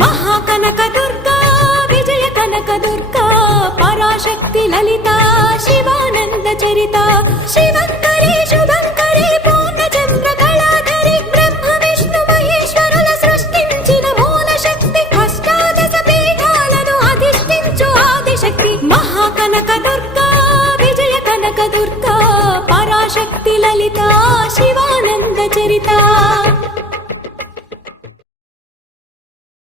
మహాకనక దుర్గా విజయ కనక దుర్గా పరాశక్తి లలిత శివానంద చరిత శివంకరి శుభంకరి పూర్ణచంద్ర కళాధరి బ్రహ్మ విష్ణు మహేశ్వరుల సృష్టించిన మూల శక్తి అష్టాదశ పీఠాలను అధిష్ఠించు ఆదిశక్తి మహాకనక దుర్గా విజయ కనక దుర్గా పరాశక్తి లలిత శివానంద చరిత